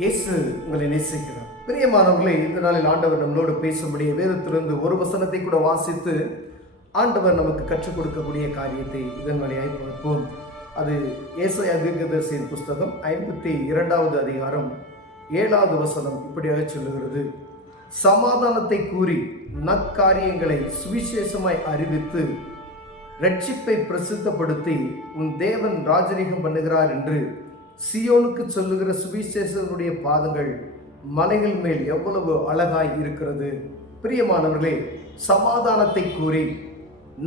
இயேசு உங்களை நேசிக்கிறார். பிரியமானவர்களே, இந்த நாளில் ஆண்டவர் நம்மளோடு பேசும்படிய வேதத்திலிருந்து ஒரு வசனத்தை கூட வாசித்து ஆண்டவர் நமக்கு கற்றுக் கொடுக்கக்கூடிய காரியத்தை இதன் வழியாய் பார்ப்போம். அது ஏசாயா தீர்க்கதரிசியின் புஸ்தகம் 52வது அதிகாரம் 7வது வசனம் இப்படியாக சொல்லுகிறது: சமாதானத்தை கூறி நற்காரியங்களை சுவிசேஷமாய் அறிவித்து ரட்சிப்பை பிரசித்தப்படுத்தி உன் தேவன் ராஜரீகம் பண்ணுகிறார் என்று சியோனுக்கு சொல்லுகிற சுவிசேஷனுடைய பாதங்கள் மலைகள் மேல் எவ்வளவு அழகாய் இருக்கிறது. பிரியமானவர்களே, சமாதானத்தை கூறி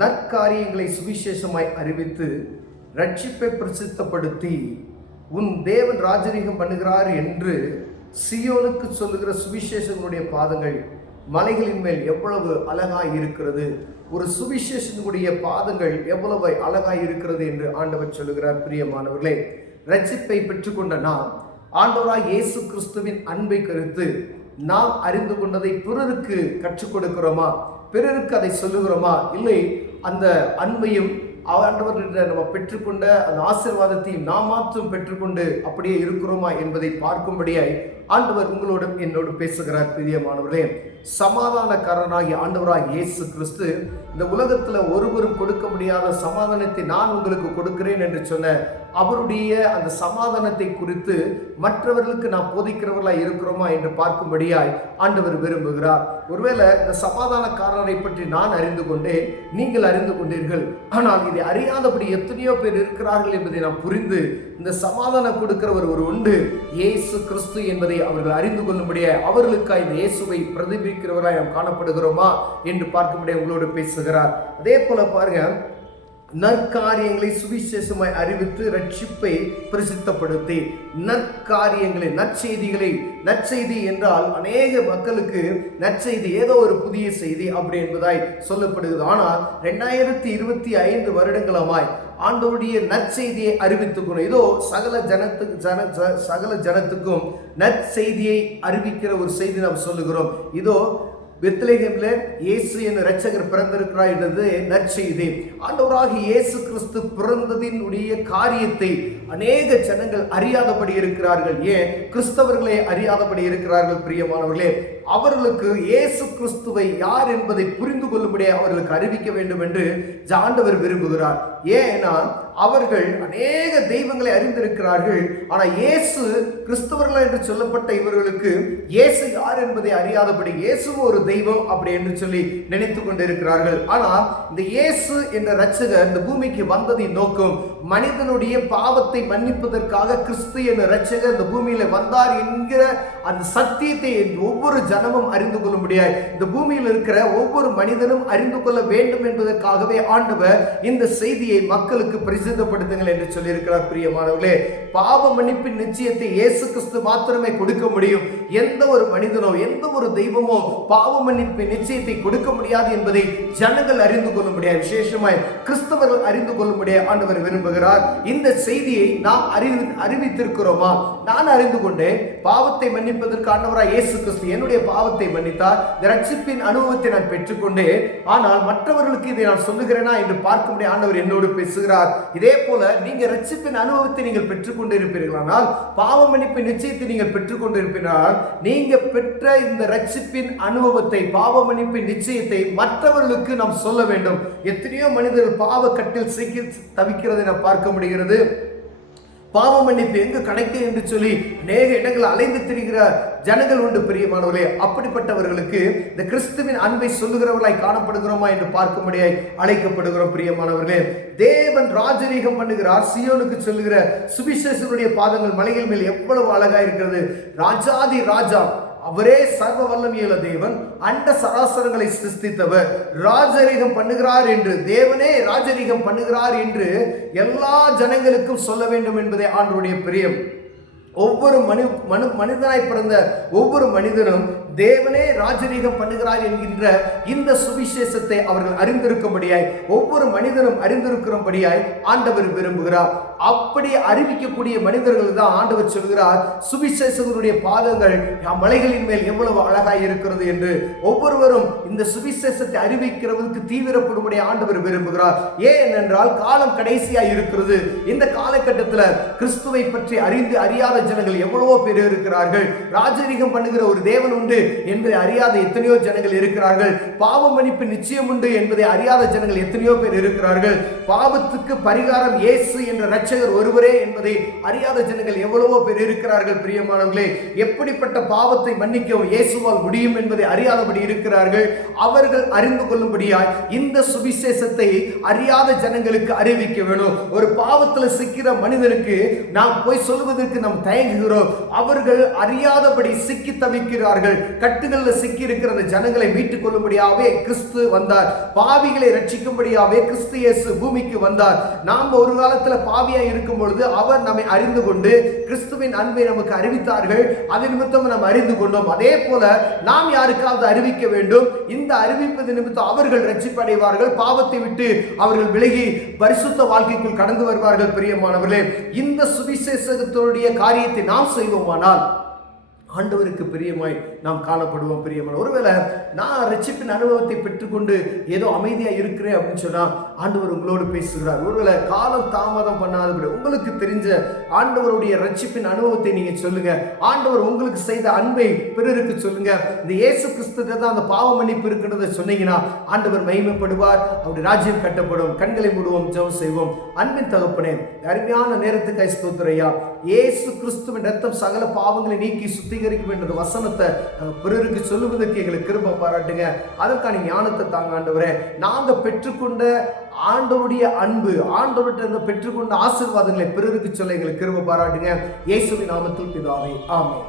நற்காரியங்களை சுவிசேஷமாய் அறிவித்து ரட்சிப்பை பிரசித்தப்படுத்தி உன் தேவன் ராஜரீகம் பண்ணுகிறார் என்று சியோனுக்கு சொல்லுகிற சுவிசேஷனுடைய பாதங்கள் மலைகளின் மேல் எவ்வளவு அழகாய் இருக்கிறது. ஒரு சுவிசேஷனுடைய பாதங்கள் எவ்வளவு அழகாய் இருக்கிறது என்று ஆண்டவர் சொல்லுகிறார். பிரியமானவர்களே, ரட்சிப்பை பெற்றுக்கொண்ட நாம் ஆண்டவராய் இயேசு கிறிஸ்துவின் அன்பை கருத்து நாம் அறிந்து கொண்டதை பிறருக்கு கற்றுக் கொடுக்கிறோமா? பிறருக்கு அதை சொல்லுகிறோமா? இல்லை, அந்த அன்பையும் ஆண்டவர்கிட்ட நம்ம பெற்றுக்கொண்ட அந்த ஆசீர்வாதத்தையும் நாம் மாற்றம் பெற்றுக்கொண்டு அப்படியே இருக்கிறோமா என்பதை பார்க்கும்படியாய் ஆண்டவர் உங்களோடும் என்னோடு பேசுகிறார். பிரியமானவர்களே, சமாதானக்காரனாகிய ஆண்டவராகிய இயேசு கிறிஸ்து இந்த உலகத்தில் ஒருவரும் கொடுக்க முடியாத சமாதானத்தை நான் உங்களுக்கு கொடுக்கிறேன் என்று சொன்ன அவருடைய அந்த சமாதானத்தை குறித்து மற்றவர்களுக்கு நாம் போதிக்கிறவர்களாக இருக்கிறோமா என்று பார்க்கும்படியாய் ஆண்டவர் விரும்புகிறார். ஒருவேளை இந்த சமாதானக்காரரை பற்றி நான் அறிந்து கொண்டேன், நீங்கள் அறிந்து கொண்டீர்கள். ஆனால் இதை அறியாதபடி எத்தனையோ பேர் இருக்கிறார்கள் என்பதை நாம் புரிந்து இந்த சமாதானம் கொடுக்கிறவர் ஒரு உண்டு, இயேசு கிறிஸ்து என்பதை அவர்கள் அறிந்து கொள்ளும்படியாய் அவர்களுக்காக இந்த இயேசுவை பிரதிபிக்கிறவர்களாய் நாம் காணப்படுகிறோமா என்று பார்க்கும்படியாக உங்களோடு பேசுகிறார். அதே போல பாருங்க, நற்காரியங்களை சுவிசேஷமாய் அறிவித்து ரட்சிப்பை பிரசித்தப்படுத்தி நற்காரியங்களை நற்செய்தி என்றால் அநேக மக்களுக்கு நற்செய்தி ஏதோ ஒரு புதிய செய்தி அப்படி என்பதாய் சொல்லப்படுகிறது. ஆனால் 2025 வருடங்களமாய் ஆண்டவருடைய நற்செய்தியை அறிவித்துக்கணும். இதோ சகல ஜனத்துக்கும் நற்செய்தியை அறிவிக்கிற ஒரு செய்தி நாம் சொல்லுகிறோம். இதோ பெத்லகேம்ல இயேசு என்ற இரட்சகர் பிறந்திருக்கிறார் என்றது நற்செய்தி. ஆண்டவராகிய இயேசு கிறிஸ்து பிறந்ததினுடைய காரியத்தை அநேக ஜனங்கள் அறியாதபடி இருக்கிறார்கள். ஏன் கிறிஸ்தவர்களே அறியாதபடி இருக்கிறார்கள்? பிரியமானவர்களே, அவர்களுக்கு இயேசு கிறிஸ்துவை யார் என்பதை புரிந்து கொள்ளும்படி அவர்களுக்கு அறிவிக்க வேண்டும் என்று ஆண்டவர் விரும்புகிறார். ஏன்னா அவர்கள் அநேக தெய்வங்களை அறிந்திருக்கிறார்கள். ஆனால் இயேசு கிறிஸ்தவர்கள் என்று சொல்லப்பட்ட இவர்களுக்கு இயேசு யார் என்பதை அறியாதபடி இயேசுவும் ஒரு தெய்வம் அப்படி என்று சொல்லி நினைத்து கொண்டிருக்கிறார்கள். ஆனால் இந்த இயேசு என்ற இரட்சகர் இந்த பூமிக்கு வந்ததின் நோக்கம் மனிதனுடைய பாவத்தை மன்னிப்பதற்காக கிறிஸ்து என்ற இரட்சகர் இந்த பூமியில வந்தார் என்கிற அந்த சத்தியத்தை ஒவ்வொரு ஜனமும் அறிந்து கொள்ள முடியாது. இந்த பூமியில் இருக்கிற ஒவ்வொரு மனிதனும் அறிந்து கொள்ள வேண்டும் என்பதற்காகவே ஆண்டவர் இந்த செய்தியை மக்களுக்கு பிரசித்தப்படுத்துங்கள் என்று சொல்லியிருக்கிறார். பிரியமானவர்களே, பாவ மன்னிப்பின் நிச்சயத்தை இயேசு கிறிஸ்து மாத்திரமே கொடுக்க முடியும். எந்த ஒரு மனிதனோ எந்த ஒரு தெய்வமோ பாவ மன்னிப்பின் நிச்சயத்தை கொடுக்க முடியாது என்பதை ஜனங்கள் அறிந்து கொள்ள முடியாது. விசேஷமாய் கிறிஸ்தவர்கள் அறிந்து கொள்ள முடியாது ஆண்டவர் விரும்புகிறார். இந்த செய்தியை நாம் அறிவித்திருக்கிறோமா? நான் அறிந்து கொண்டேன். பாவத்தை மன்னிப்பதற்கு ஆண்டவராய் இயேசு கிறிஸ்து என்னுடைய பாவத்தை மன்னித்தார். இந்த ரட்சிப்பின் அனுபவத்தை நான் பெற்றுக்கொண்டேன். ஆனால் மற்றவர்களுக்கு இதை நான் சொல்லுகிறேனா என்று பார்க்க முடியாது ஆண்டவர் என்னோடு பேசுகிறார். இதே போல நீங்க ரட்சிப்பின் அனுபவத்தை நீங்கள் பெற்றுக்கொண்டு இருப்பீர்களானால், பாவ மன்னிப்பின் நிச்சயத்தை நீங்கள் பெற்றுக்கொண்டு இருப்பீர்கள். நீங்க பெற்ற இந்த ரட்சிப்பின் அனுபவத்தை, பாவ மன்னிப்பின் நிச்சயத்தை மற்றவர்களுக்கு நாம் சொல்ல வேண்டும். எத்தனையோ மனிதர்கள் பாவ கட்டில் சிக்கி தவிக்கிறதை நாம் பார்க்க முடிகிறது. பாவ மன்னிப்பு எங்கு கிடைக்கும் என்று சொல்லி அநேக இடங்கள் அலைந்து திரிகிற ஜனங்கள் உண்டு. பிரியமானவர்களே, அப்படிப்பட்டவர்களுக்கு இந்த கிறிஸ்துவின் அன்பை சொல்லுகிறவர்களாய் காணப்படுகிறோமா என்று பார்க்கும்படியாய் அழைக்கப்படுகிறோம். பிரியமானவர்களே, தேவன் ராஜரீகம் பண்ணுகிறார். சியோனுக்கு சொல்லுகிற சுவிசேஷனுடைய பாதங்கள் மலைகள் மேல் எவ்வளவு அழகாய் இருக்கிறது. ராஜாதி ராஜா, அவரே சர்வ வல்லமையுள்ள தேவன், அண்ட சராசரங்களை சிருஷ்டித்தவர், ராஜரீகம் பண்ணுகிறார் என்று, தேவனே ராஜரீகம் பண்ணுகிறார் என்று எல்லா ஜனங்களுக்கும் சொல்ல வேண்டும் என்பதே ஆண்டவருடைய பிரியம். ஒவ்வொரு மனிதனாய் பிறந்த ஒவ்வொரு மனிதனும் தேவனே ராஜரீகம் பண்ணுகிறார் என்கின்ற இந்த சுவிசேஷத்தை அவர்கள் அறிந்திருக்கும்படியாய், ஒவ்வொரு மனிதனும் அறிந்திருக்கிறபடியாய் ஆண்டவர் விரும்புகிறார். அப்படி அறிவிக்கக்கூடிய மனிதர்கள் தான் ஆண்டவர் சொல்கிறார், சுவிசேஷகருடைய பாதங்கள் மலைகளின் மேல் எவ்வளவு அழகாய் இருக்கிறது என்று. ஒவ்வொருவரும் இந்த சுவிசேஷத்தை அறிவிக்கிறதுக்கு தீவிரப்படும்படி ஆண்டவர் விரும்புகிறார். ஏன் என்றால் காலம் கடைசியாய் இருக்கிறது. இந்த காலகட்டத்தில் கிறிஸ்துவை பற்றி அறியாத ஜனங்கள் எவ்வளவோ பேர் இருக்கிறார்கள். ராஜரீகம் பண்ணுகிற ஒரு தேவன் உண்டு என்பதை அறியாத எத்தனையோ ஜனங்கள் இருக்கிறார்கள். பாவ மன்னிப்பு நிச்சயம் உண்டு என்பதை அறியாத ஜனங்கள் எத்தனையோ பேர் இருக்கிறார்கள். பாவத்துக்கு பரிகாரம் இயேசு என்ற இரட்சகர் ஒருவரே என்பதை அறியாத ஜனங்கள் எவ்வளவோ பேர் இருக்கிறார்கள். பிரியமானவர்களே, எப்படிப்பட்ட பாவத்தை மன்னிக்கவும் இயேசுவால் முடியும் என்பதை அறியாதபடி இருக்கிறார்கள். அவர்கள் அறிந்து கொள்ளும்படியாய் இந்த சுவிசேஷத்தை அறியாத ஜனங்களுக்கு அறிவிக்க வேணும். ஒரு பாவத்தில் சிக்கிற மனிதனுக்கு நாம் போய் சொல்வதற்கு நாம் தயங்குகிறோம். அவர்கள் அறியாதபடி சிக்கி தவிக்கிறார்கள். கட்டுகளில் சிக்கி இருக்கிற அந்த ஜனங்களை மீட்டுக் கொள்ளும்படியாவே கிறிஸ்து வந்தார். பாவிகளை ரட்சிக்கும்படியாவே கிறிஸ்து இயேசு பூமிக்கு வந்தார். நாம் ஒரு காலத்தில் பாவியா இருக்கும் பொழுது அவர் நம்மை அறிந்து கொண்டு கிறிஸ்துவின் அன்பை நமக்கு அறிவித்தார்கள். அதன் நிமித்தம் நாம் அறிந்து கொண்டோம். அதே போல நாம் யாருக்காவது அறிவிக்க வேண்டும். இந்த அறிவிப்பது நிமித்தம் அவர்கள் ரட்சிப்படைவார்கள். பாவத்தை விட்டு அவர்கள் விலகி பரிசுத்த வாழ்க்கைக்குள் கடந்து வருவார்கள். பிரியமானவர்களே, இந்த சுவிசேஷத்துடைய காரியத்தை நாம் செய்வோமானால் ஆண்டவருக்கு பிரியமாய் நாம் காணப்படுவோம். பிரியமான, ஒருவேளை நான் ரட்சிப்பின் அனுபவத்தை பெற்றுக்கொண்டு ஏதோ அமைதியா இருக்கிறேன் அப்படின்னு சொன்னா ஆண்டவர் உங்களோடு பேசுகிறார். ஒருவேளை காலம் தாமதம் பண்ணாதபடி உங்களுக்கு தெரிஞ்ச ஆண்டவருடைய ரட்சிப்பின் அனுபவத்தை நீங்க சொல்லுங்க. ஆண்டவர் உங்களுக்கு செய்த அன்பை பிறருக்கு சொல்லுங்க. இந்த இயேசு கிறிஸ்துவிட தான் அந்த பாவ மன்னிப்பு இருக்கிறத சொன்னீங்கன்னா ஆண்டவர் மகிமைப்படுவார். அவருடைய ராஜ்யம் கட்டப்படும். கண்களை மூடுவோம், ஜெபம் செய்வோம். அன்பின் தகப்பனே, அருமையான நேரத்துக்கு ஸ்தோத்திரையா. இயேசு கிறிஸ்துவின் ரத்தம் சகல பாவங்களை நீக்கி சுத்திகரிக்கும் என்ற வசனத்தை பிறருக்கு சொல்லுவதற்கு எங்களுக்கு கிருபை பாராட்டுங்க. அதற்கான ஞானத்தை தாங்க ஆண்டவரே. நாங்க பெற்றுக்கொண்ட ஆண்டவருடைய அன்பு, ஆண்டவர்கிட்ட பெற்றுக்கொண்ட ஆசீர்வாதங்களை பிறருக்கு சொல்ல எங்களுக்கு கிருபை பாராட்டுங்க. இயேசுவின் நாமத்தில் பிதாவே, ஆமென்.